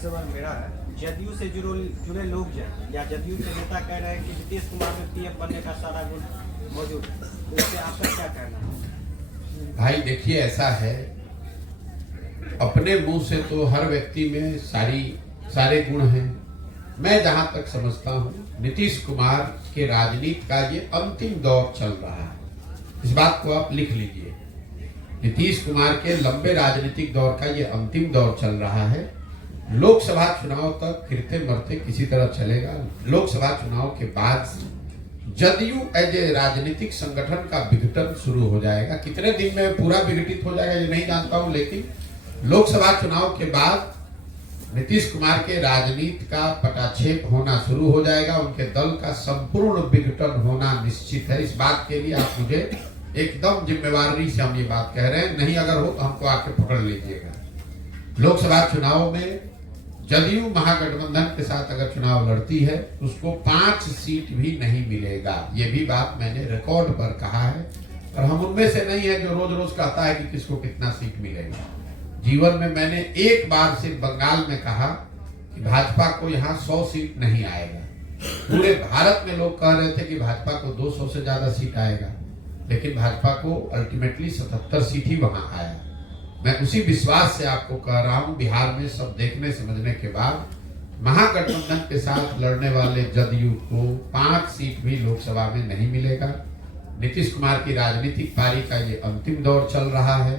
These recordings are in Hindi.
सवाल मेरा है, जदयू से जुड़े लोग जो हैं या जदयू के नेता कह रहे हैं कि नीतीश कुमार में पीएम बनने का सारा गुण मौजूद है, तो इससे आपका क्या कहना है? भाई देखिए, ऐसा है, अपने मुंह से तो हर व्यक्ति में सारे गुण हैं। मैं जहां तक समझता हूं, नीतीश कुमार के राजनीति का ये अंतिम दौर चल रहा है। इस बात को आप लिख लीजिए। नीतीश कुमार के लंबे राजनीतिक दौर का ये अंतिम दौर चल रहा है। लोकसभा चुनाव तक फिरते मरते किसी तरह चलेगा। लोकसभा चुनाव के बाद जदयू एज ए राजनीतिक संगठन का विघटन शुरू हो जाएगा। कितने दिन में पूरा विघटित हो जाएगा ये नहीं जानता हूं, लेकिन लोकसभा चुनाव के बाद नीतीश कुमार के राजनीति का पटाक्षेप होना शुरू हो जाएगा। उनके दल का संपूर्ण विघटन होना निश्चित है। इस बात के लिए आप मुझे एकदम जिम्मेवारी से हम ये बात कह रहे हैं, नहीं अगर हो तो हमको आके पकड़ लीजिएगा। लोकसभा चुनाव में जदयू महागठबंधन के साथ अगर चुनाव लड़ती है, उसको 5 सीट भी नहीं मिलेगा। ये भी बात मैंने रिकॉर्ड पर कहा है, और हम उनमें से नहीं है जो रोज रोज कहता है कि किसको कितना सीट मिलेगा। जीवन में मैंने एक बार सिर्फ बंगाल में कहा कि भाजपा को यहाँ 100 सीट नहीं आएगा। पूरे भारत में लोग कह रहे थे कि भाजपा को 200 से ज्यादा सीट आएगा, लेकिन भाजपा को अल्टीमेटली 77 सीट ही वहां आया। मैं उसी विश्वास से आपको कह रहा हूं, बिहार में सब देखने समझने के बाद महागठबंधन के साथ लड़ने वाले जदयू को 5 सीट भी लोकसभा में नहीं मिलेगा। नीतीश कुमार की राजनीतिक पारी का ये अंतिम दौर चल रहा है,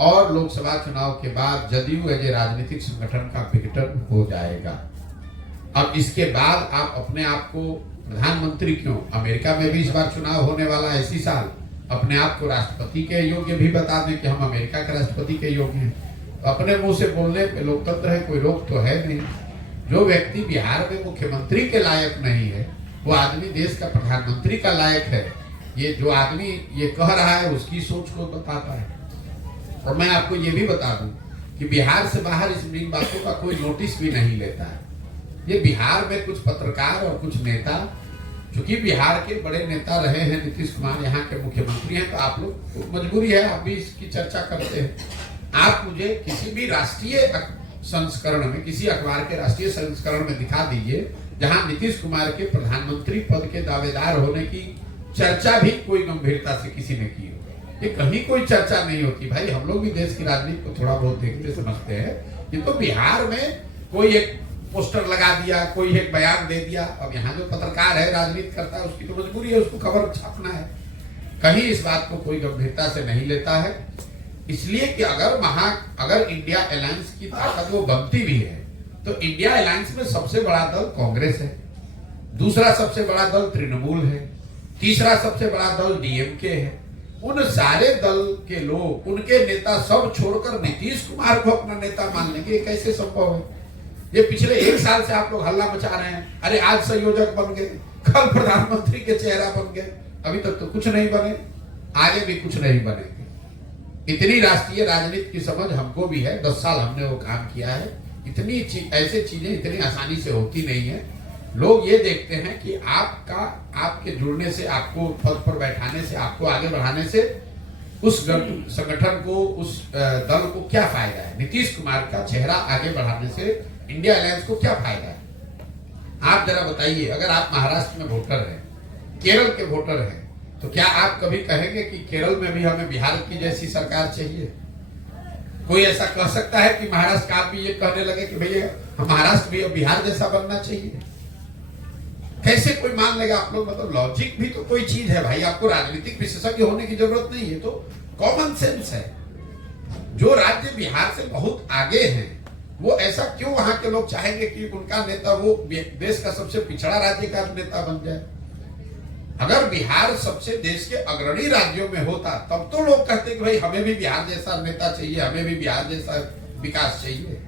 और लोकसभा चुनाव के बाद जदयू एज ए राजनीतिक संगठन का विघटन हो जाएगा। अब इसके बाद आप अपने आप को प्रधानमंत्री क्यों, अमेरिका में भी इस बार चुनाव होने वाला है इसी साल, अपने आप को राष्ट्रपति के योग्य भी बता दें कि हम अमेरिका के राष्ट्रपति के योग्य हैं। अपने मुंह से बोलने पे लोकतंत्र है, कोई रोक तो है नहीं। जो व्यक्ति बिहार में मुख्यमंत्री के लायक नहीं है, वो आदमी देश का प्रधानमंत्री का लायक है। ये जो आदमी ये कह रहा है उसकी सोच को बताता है। और मैं आपको ये भी बता दूं कि बिहार से बाहर इन बातों का कोई नोटिस भी नहीं लेता है। ये बिहार में कुछ पत्रकार और कुछ नेता, चूंकि बिहार के बड़े नेता रहे हैं नीतीश कुमार, यहाँ के मुख्यमंत्री हैं, तो आप लोग मजबूरी है, आप भी इसकी चर्चा करते हैं। आप मुझे किसी भी राष्ट्रीय संस्करण में, किसी अखबार के राष्ट्रीय संस्करण में दिखा दीजिए जहां नीतीश कुमार के प्रधानमंत्री पद के दावेदार होने की चर्चा भी कोई गंभीरता से किसी ने की हो। ये कहीं कोई चर्चा नहीं होती। भाई हम लोग भी देश की राजनीति को थोड़ा बहुत देखते समझते हैं। ये तो बिहार में कोई एक पोस्टर लगा दिया, कोई एक बयान दे दिया। अब यहाँ जो पत्रकार है, राजनीति करता है, उसकी तो मजबूरी है, उसको खबर छापना है। कहीं इस बात को कोई गंभीरता से नहीं लेता है। इसलिए कि अगर इंडिया अलायंस की ताकत वो बनती भी है, तो इंडिया अलायंस में सबसे बड़ा दल कांग्रेस है, दूसरा सबसे बड़ा दल तृणमूल है, तीसरा सबसे बड़ा दल डीएमके है। उन सारे दल के लोग, उनके नेता सब छोड़कर नीतीश कुमार को अपना नेता मान लेंगे, कैसे संभव है? ये पिछले 1 साल से आप लोग हल्ला मचा रहे हैं, अरे आज संयोजक बन गए, कल प्रधानमंत्री के चेहरा बन गए, अभी तक तो कुछ नहीं बने, आगे भी कुछ नहीं बनेंगे। इतनी राष्ट्रीय राजनीति की समझ हमको भी है, 10 साल हमने वो काम किया है। इतनी ऐसे चीजें इतनी आसानी से होती नहीं है। लोग ये देखते हैं कि आपके जुड़ने से, आपको पद पर बैठाने से, आपको आगे बढ़ाने से उस संगठन को, उस दल को क्या फायदा है। नीतीश कुमार का चेहरा आगे बढ़ाने से इंडिया अलायंस को क्या फायदा है? आप जरा बताइए। अगर आप महाराष्ट्र में वोटर हैं, केरल के वोटर हैं, तो क्या आप कभी कहेंगे कि केरल में भी हमें बिहार की जैसी सरकार चाहिए? कोई ऐसा कह सकता है कि महाराष्ट्र का आप भी ये कहने लगे कि भैया हम महाराष्ट्र भी अब बिहार जैसा बनना चाहिए? कैसे कोई मान लेगा? आप लोग मतलब लॉजिक भी तो कोई चीज है भाई। आपको राजनीतिक विशेषज्ञ होने की जरूरत नहीं है, तो कॉमन सेंस है। जो राज्य बिहार से बहुत आगे हैं, वो ऐसा क्यों वहां के लोग चाहेंगे कि उनका नेता वो देश का सबसे पिछड़ा राज्य का नेता बन जाए? अगर बिहार सबसे देश के अग्रणी राज्यों में होता, तब तो लोग कहते कि भाई हमें भी बिहार जैसा नेता चाहिए, हमें भी बिहार जैसा विकास चाहिए।